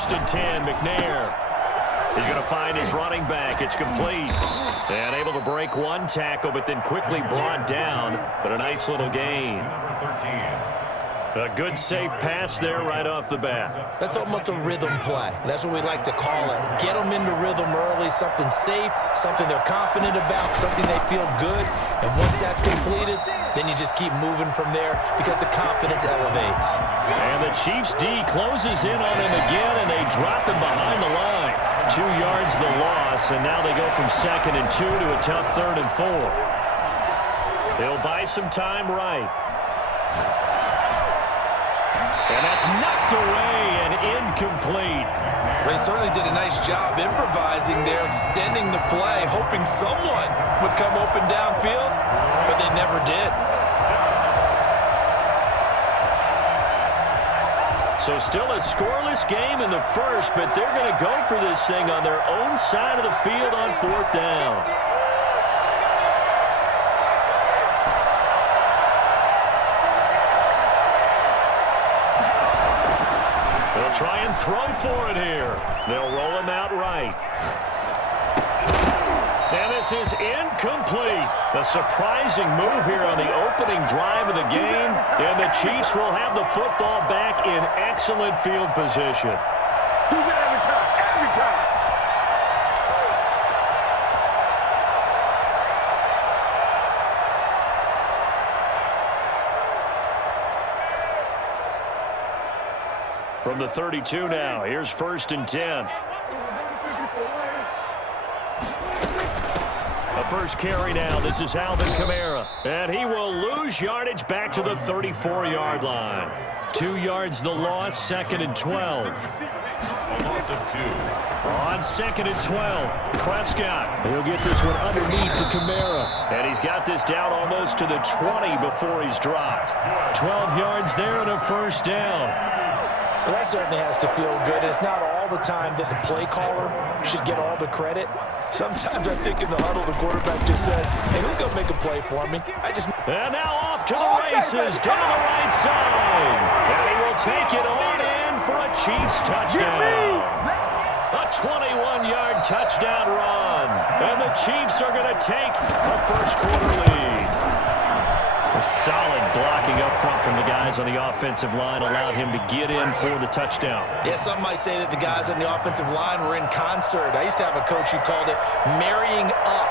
first and 10. McNair. He's going to find his running back. It's complete. And able to break one tackle, but then quickly brought down. But a nice little gain. A good, safe pass there right off the bat. That's almost a rhythm play. That's what we like to call it. Get them into rhythm early, something safe, something they're confident about, something they feel good. And once that's completed, then you just keep moving from there because the confidence elevates. And the Chiefs' D closes in on him again, and they drop him behind the line. 2 yards the loss, and now they go from 2nd and 2 to a tough 3rd and 4. They'll buy some time right. And that's knocked away and incomplete. They certainly did a nice job improvising there, extending the play, hoping someone would come open downfield, but they never did. So still a scoreless game in the first, but they're going to go for this thing on their own side of the field on 4th down. They'll try and throw for it here. They'll roll him out right. And this is incomplete. A surprising move here on the opening drive of the game. And the Chiefs will have the football back in excellent field position. Every time. From the 32 now, here's 1st and 10. The first carry now, this is Alvin Kamara. And he will lose yardage back to the 34-yard line. 2 yards the loss, 2nd and 12. A loss of 2. On 2nd and 12, Prescott. He'll get this one underneath to Kamara. And he's got this down almost to the 20 before he's dropped. 12 yards there and a 1st down. Well, that certainly has to feel good. It's not all the time that the play caller should get all the credit. Sometimes I think in the huddle, the quarterback just says, hey, who's going to make a play for me? And now off to the races, down the right side. And he will take it on in for a Chiefs touchdown. A 21-yard touchdown run. And the Chiefs are going to take a first-quarter lead. A solid blocking up front from the guys on the offensive line allowed him to get in for the touchdown. Yeah, some might say that the guys on the offensive line were in concert. I used to have a coach who called it marrying up,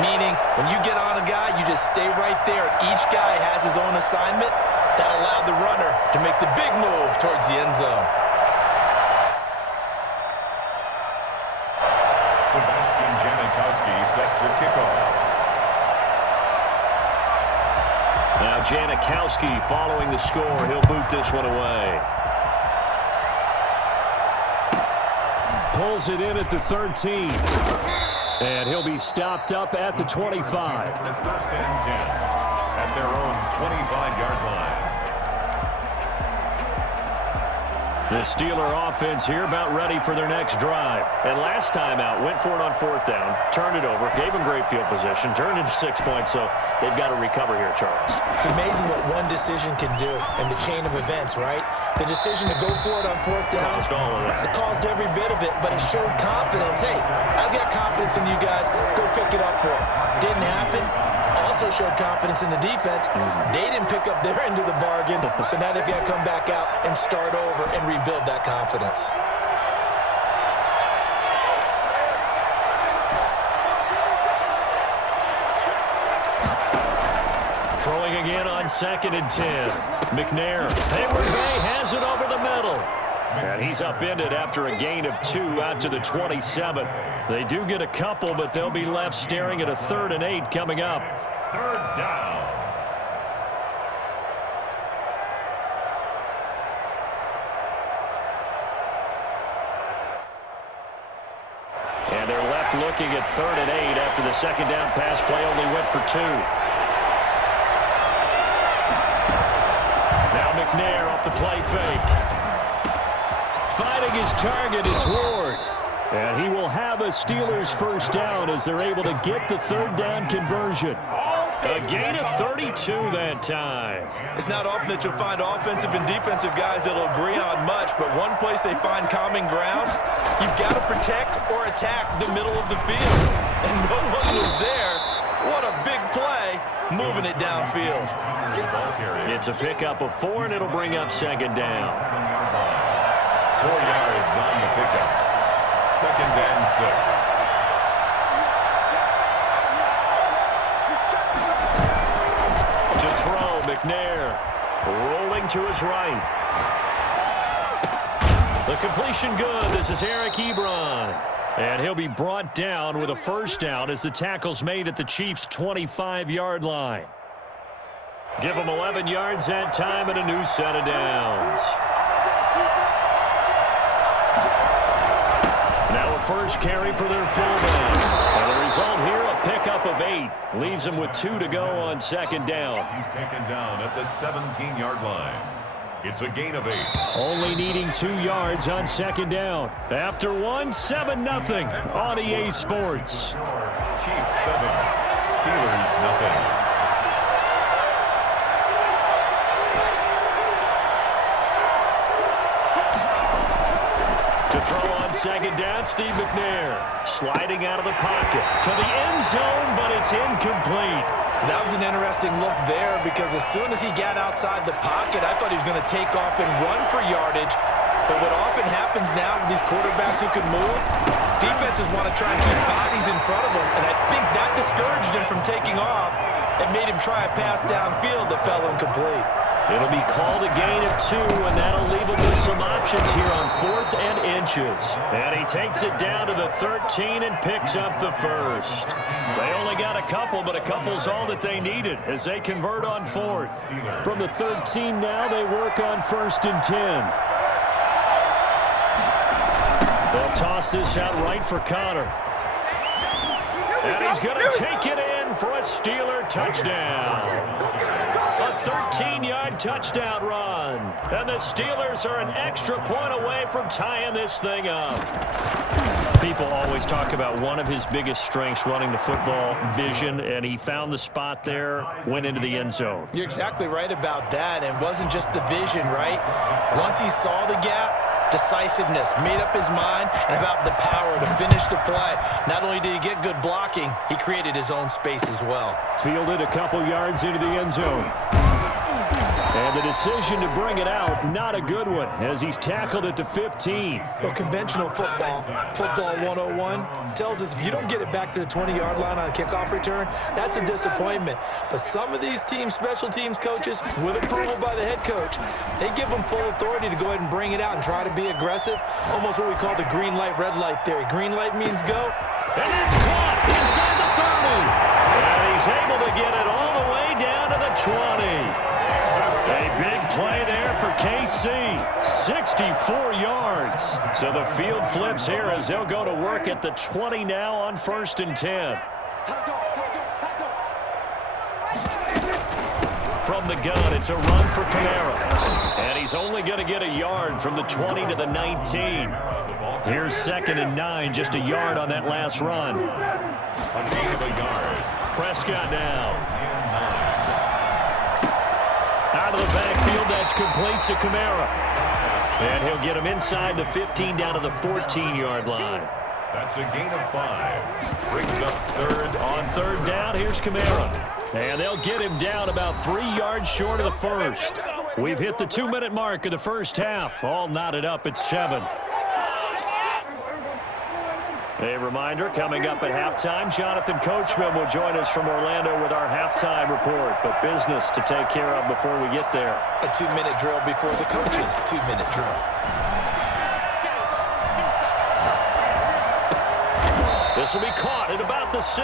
meaning when you get on a guy, you just stay right there. Each guy has his own assignment. That allowed the runner to make the big move towards the end zone. Sebastian Janikowski set to kick off. Now Janikowski following the score. He'll boot this one away. Pulls it in at the 13. And he'll be stopped up at the 25. 1st and 10 at their own 25-yard line. The Steeler offense here about ready for their next drive. And last time out, went for it on 4th down, turned it over, gave them great field position, turned into 6 points, so they've got to recover here, Charles. It's amazing what one decision can do in the chain of events, right? The decision to go for it on 4th down. Caused all of that. It caused every bit of it, but it showed confidence. Hey, I've got confidence in you guys. Go pick it up for them. Didn't happen. Also showed confidence in the defense. They didn't pick up their end of the bargain, so now they've got to come back out and start over and rebuild that confidence. Throwing again on 2nd and 10. McNair. Hayward Bay has it over the middle. And he's upended after a gain of 2 out to the 27. They do get a couple, but they'll be left staring at a 3rd and 8 coming up. 3rd down. And they're left looking at 3rd and 8 after the 2nd down pass play only went for 2. Now McNair off the play fake. Finding his target is Ward. And he will have a Steelers 1st down as they're able to get the 3rd down conversion. A gain of 32 that time. It's not often that you'll find offensive and defensive guys that'll agree on much, but one place they find common ground, you've got to protect or attack the middle of the field. And no one was there. What a big play, moving it downfield. It's a pickup of 4, and it'll bring up second down. 4 yards on the pickup. 2nd and 6. To throw, McNair rolling to his right. The completion good. This is Eric Ebron. And he'll be brought down with a first down as the tackle's made at the Chiefs' 25-yard line. Give them 11 yards that time and a new set of downs. Now a first carry for their fullback. And the result here, a pickup of 8. Leaves them with 2 to go on second down. He's taken down at the 17-yard line. It's a gain of 8. Only needing 2 yards on second down. After 1, 7-0 on EA Sports. Chiefs 7, Steelers nothing. To throw on second down, Steve McNair. Sliding out of the pocket to the end zone, but it's incomplete. That was an interesting look there because as soon as he got outside the pocket, I thought he was going to take off and run for yardage. But what often happens now with these quarterbacks who can move, defenses want to try and keep bodies in front of them, and I think that discouraged him from taking off and made him try a pass downfield that fell incomplete. It'll be called a gain of 2, and that'll leave him with some options here on 4th and inches. And he takes it down to the 13 and picks up the first. They only got a couple, but a couple's all that they needed as they convert on 4th. From the 13 now, they work on 1st and 10. They'll toss this out right for Connor. And he's going to take it in for a Steeler touchdown. A 13-yard touchdown run. And the Steelers are an extra point away from tying this thing up. People always talk about one of his biggest strengths running the football, vision, and he found the spot there, went into the end zone. You're exactly right about that. And it wasn't just the vision, right? Once he saw the gap, decisiveness, made up his mind, and about the power to finish the play. Not only did he get good blocking, he created his own space as well. Fielded a couple yards into the end zone. And the decision to bring it out, not a good one, as he's tackled at the 15. Well, conventional football 101, tells us if you don't get it back to the 20-yard line on a kickoff return, that's a disappointment. But some of these teams, special teams coaches, with approval by the head coach, they give them full authority to go ahead and bring it out and try to be aggressive, almost what we call the green light, red light theory. Green light means go. And it's caught inside the 30. And he's able to get it all the way down to the 20. A big play there for KC, 64 yards. So the field flips here as they'll go to work at the 20 now on 1st and 10. From the gun, it's a run for Kamara. And he's only going to get a yard from the 20 to the 19. Here's 2nd and 9, just a yard on that last run. A gain of a yard. Prescott now. Out of the backfield, that's complete to Kamara. And he'll get him inside the 15 down to the 14-yard line. That's a gain of 5. Brings up 3rd. On 3rd down, here's Kamara. And they'll get him down about 3 yards short of the first. We've hit the 2-minute mark of the first half. All knotted up at 7. A reminder, coming up at halftime, Jonathan Coachman will join us from Orlando with our halftime report. But business to take care of before we get there. A 2-minute drill before the coaches' 2-minute drill. This will be caught at about the 6.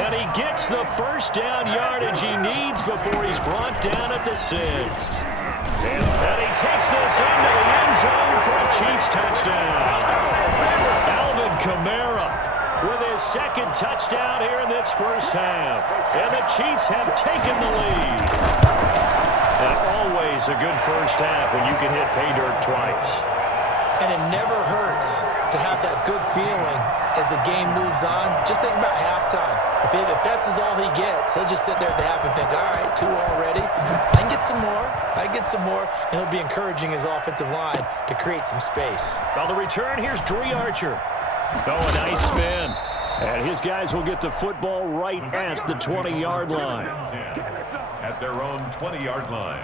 And he gets the first down yardage he needs before he's brought down at the 6. And he takes this into the end zone for a Chiefs touchdown. Kamara with his 2nd touchdown here in this first half. And the Chiefs have taken the lead. And always a good first half when you can hit pay dirt twice. And it never hurts to have that good feeling as the game moves on. Just think about halftime. If that's all he gets, he'll just sit there at the half and think, all right, 2 already. I can get some more. I can get some more. And he'll be encouraging his offensive line to create some space. On the return, here's Dree Archer. Oh, a nice spin. And his guys will get the football right at the 20-yard line. At their own 20-yard line.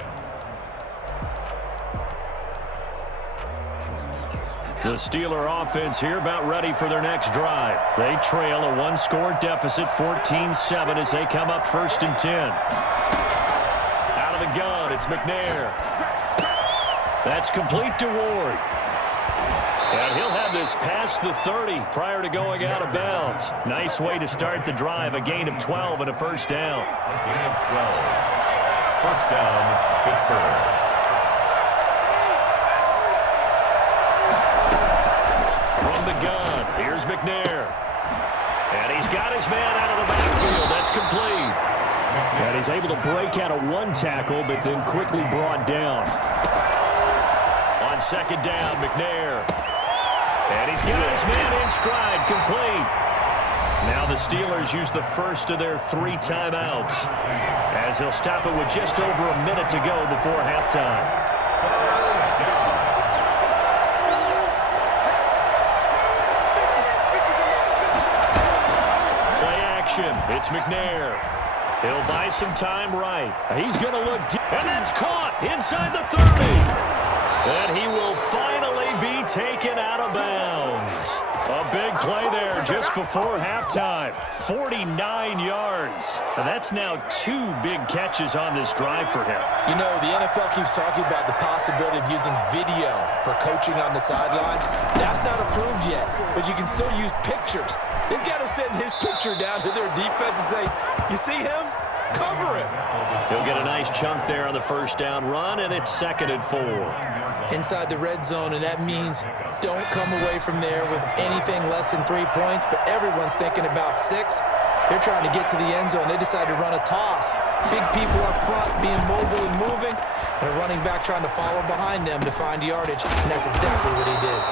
The Steeler offense here about ready for their next drive. They trail a 1-score deficit, 14-7, as they come up 1st and 10. Out of the gun, it's McNair. That's complete to Ward. And he'll have this past the 30 prior to going out of bounds. Nice way to start the drive, a gain of 12 and a first down. Gain of 12. First down, Pittsburgh. From the gun, here's McNair. And he's got his man out of the backfield. That's complete. And he's able to break out of 1 tackle, but then quickly brought down. On 2nd down, McNair. And he's got his man in stride, complete. Now the Steelers use the first of their 3 timeouts, as they'll stop it with just over a minute to go before halftime. It's McNair. He'll buy some time right. He's going to look deep, and that's caught inside the 30. And he will finally be taken out of bounds. A big play there just before halftime. 49 yards. And that's now 2 big catches on this drive for him. You know, the NFL keeps talking about the possibility of using video for coaching on the sidelines. That's not approved yet, but you can still use pictures. They've got to send his picture down to their defense and say, you see him? Cover him. He'll get a nice chunk there on the first down run, and it's 2nd and 4. Inside the red zone, and that means don't come away from there with anything less than 3 points, but everyone's thinking about 6. They're trying to get to the end zone. They decide to run a toss. Big people up front being mobile and moving, and a running back trying to follow behind them to find yardage, and that's exactly what he did.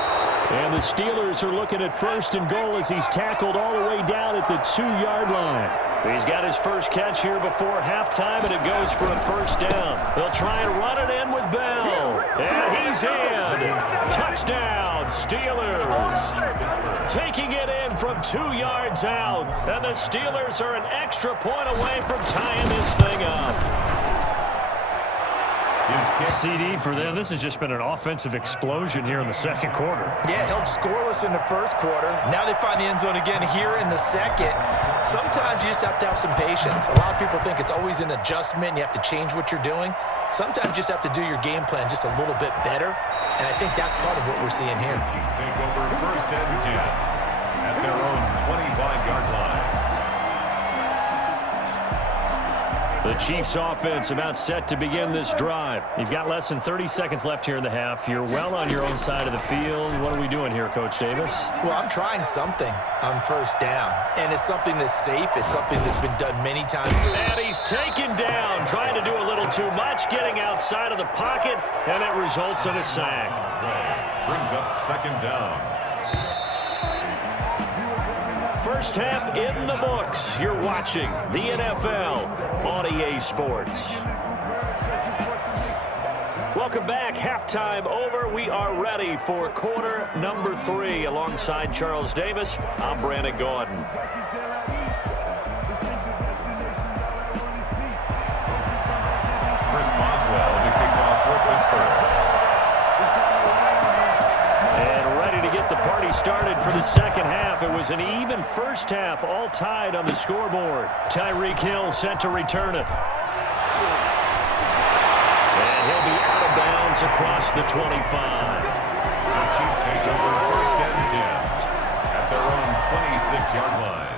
And the Steelers are looking at 1st and goal as he's tackled all the way down at the 2-yard line. He's got his first catch here before halftime, and it goes for a first down. They'll try and run it in with Bell. And he's in. Touchdown, Steelers. Taking it in from 2 yards out. And the Steelers are an extra point away from tying this thing up. CD for them. This has just been an offensive explosion here in the 2nd quarter. Yeah, held scoreless in the 1st quarter. Now they find the end zone again here in the 2nd. Sometimes you just have to have some patience. A lot of people think it's always an adjustment. You have to change what you're doing. Sometimes you just have to do your game plan just a little bit better. And I think that's part of what we're seeing here. Take over 1st and 10 at their own 25-yard line. The Chiefs offense about set to begin this drive. You've got less than 30 seconds left here in the half. You're well on your own side of the field. What are we doing here, Coach Davis? Well, I'm trying something on 1st down. And it's something that's safe. It's something that's been done many times. And he's taken down, trying to do a little too much, getting outside of the pocket, and it results in a sack. Brings up 2nd down. First half in the books. You're watching the NFL on EA Sports. Welcome back. Halftime over. We are ready for quarter number 3. Alongside Charles Davis, I'm Brandon Gordon. Chris Boswell to kick off for Pittsburgh. And ready to get the party started for the 2nd half. It was an even first half, all tied on the scoreboard. Tyreek Hill set to return it. And he'll be out of bounds across the 25. The Chiefs take over 1st and 10 at their own 26-yard line.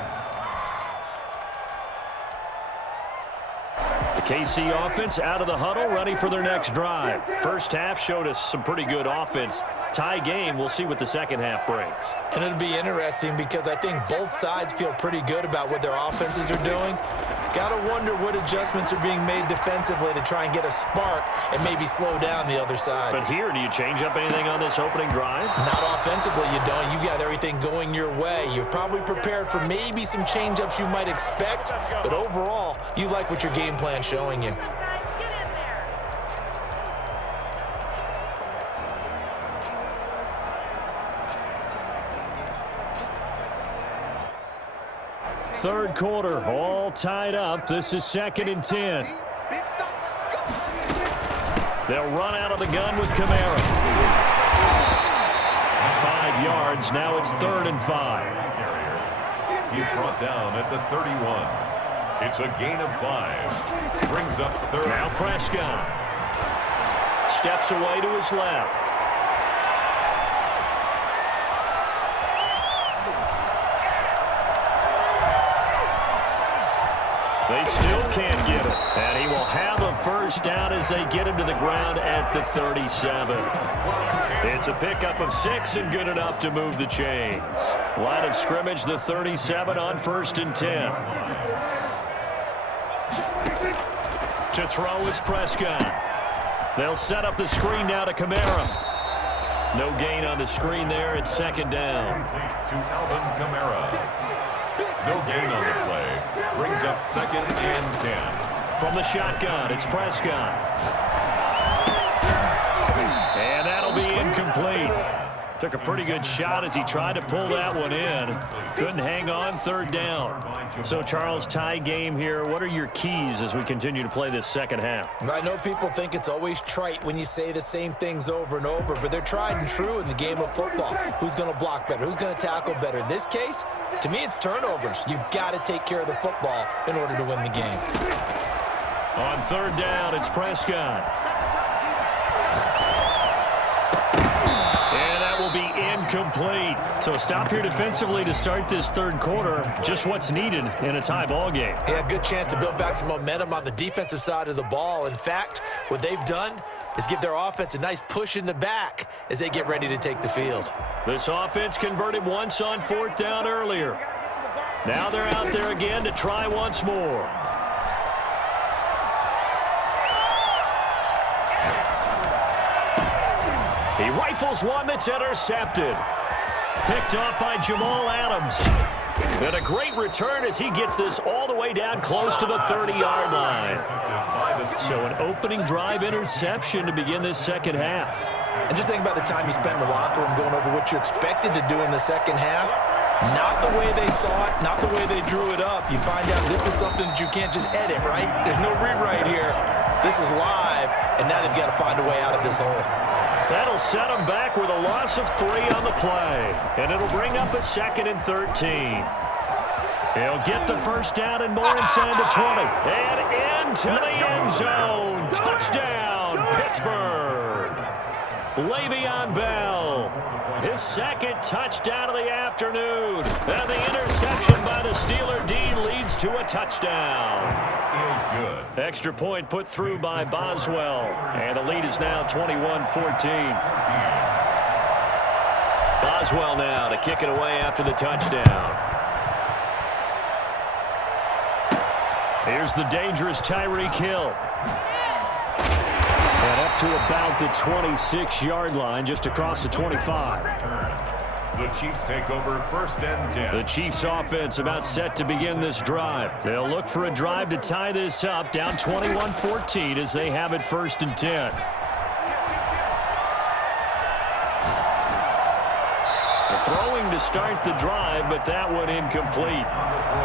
The KC offense out of the huddle, ready for their next drive. First half showed us some pretty good offense. Tie game, we'll see what the 2nd half brings. And it'll be interesting because I think both sides feel pretty good about what their offenses are doing. Got to wonder what adjustments are being made defensively to try and get a spark and maybe slow down the other side. But here, do you change up anything on this opening drive? Not offensively, you don't. You got everything going your way. You've probably prepared for maybe some change-ups you might expect, but overall, you like what your game plan's showing you. Third quarter, all tied up. This is 2nd and 10. They'll run out of the gun with Kamara. 5 yards. Now it's 3rd and 5. He's brought down at the 31. It's a gain of 5. Brings up 3rd. Now Prescott. Steps away to his left. They still can't get it. And he will have a first down as they get him to the ground at the 37. It's a pickup of 6 and good enough to move the chains. Line of scrimmage, the 37 on 1st and 10. To throw is Prescott. They'll set up the screen now to Kamara. No gain on the screen there. It's 2nd down. To Alvin Kamara. No gain on the play. Brings up 2nd and 10. From the shotgun, it's Prescott. And that'll be incomplete. Took a pretty good shot as he tried to pull that one in. Couldn't hang on, 3rd down. So, Charles, tie game here. What are your keys as we continue to play this second half? I know people think it's always trite when you say the same things over and over, but they're tried and true in the game of football. Who's going to block better? Who's going to tackle better? In this case, to me, it's turnovers. You've got to take care of the football in order to win the game. On 3rd down, it's Prescott. Be incomplete. So a stop here defensively to start this 3rd quarter. Just what's needed in a tie ball game. Yeah, good chance to build back some momentum on the defensive side of the ball. In fact, what they've done is give their offense a nice push in the back as they get ready to take the field. This offense converted once on 4th down earlier. Now they're out there again to try once more. He rifles one that's intercepted. Picked off by Jamal Adams. And a great return as he gets this all the way down close to the 30-yard line. So an opening drive interception to begin this second half. And just think about the time you spent in the locker room going over what you expected to do in the second half. Not the way they saw it, not the way they drew it up. You find out this is something that you can't just edit, right? There's no rewrite here. This is live, and now they've got to find a way out of this hole. That'll set them back with a loss of 3 on the play. And it'll bring up a 2nd and 13. He'll get the first down and more and send him to 20. And into the end zone. Touchdown, Pittsburgh. Le'Veon Bell. His 2nd touchdown of the afternoon. And the interception by the Steeler D leads to a touchdown. Good. Extra point put through by Boswell. And the lead is now 21-14. Boswell now to kick it away after the touchdown. Here's the dangerous Tyreek Hill. And up to about the 26-yard line, just across the 25. The Chiefs take over 1st and 10. The Chiefs offense about set to begin this drive. They'll look for a drive to tie this up, down 21-14 as they have it 1st and 10. Throwing to start the drive, but that one incomplete.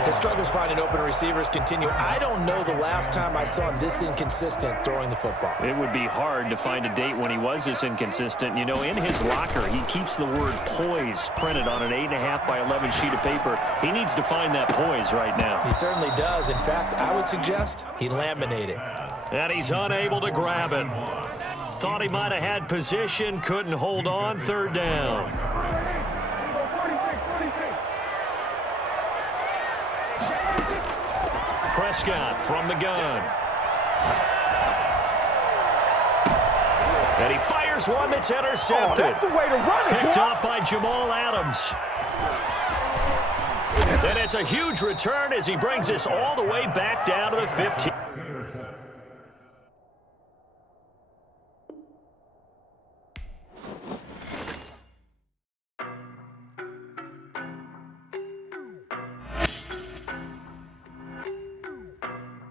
His struggles finding open receivers continue. I don't know the last time I saw him this inconsistent throwing the football. It would be hard to find a date when he was this inconsistent. You know, in his locker, he keeps the word poise printed on an 8.5 by 11 sheet of paper. He needs to find that poise right now. He certainly does. In fact, I would suggest he laminated. And he's unable to grab it. Thought he might have had position, couldn't hold on, 3rd down. Prescott from the gun. And he fires one that's intercepted. Oh, that's the way to run it. Picked off by Jamal Adams. And it's a huge return as he brings us all the way back down to the 15.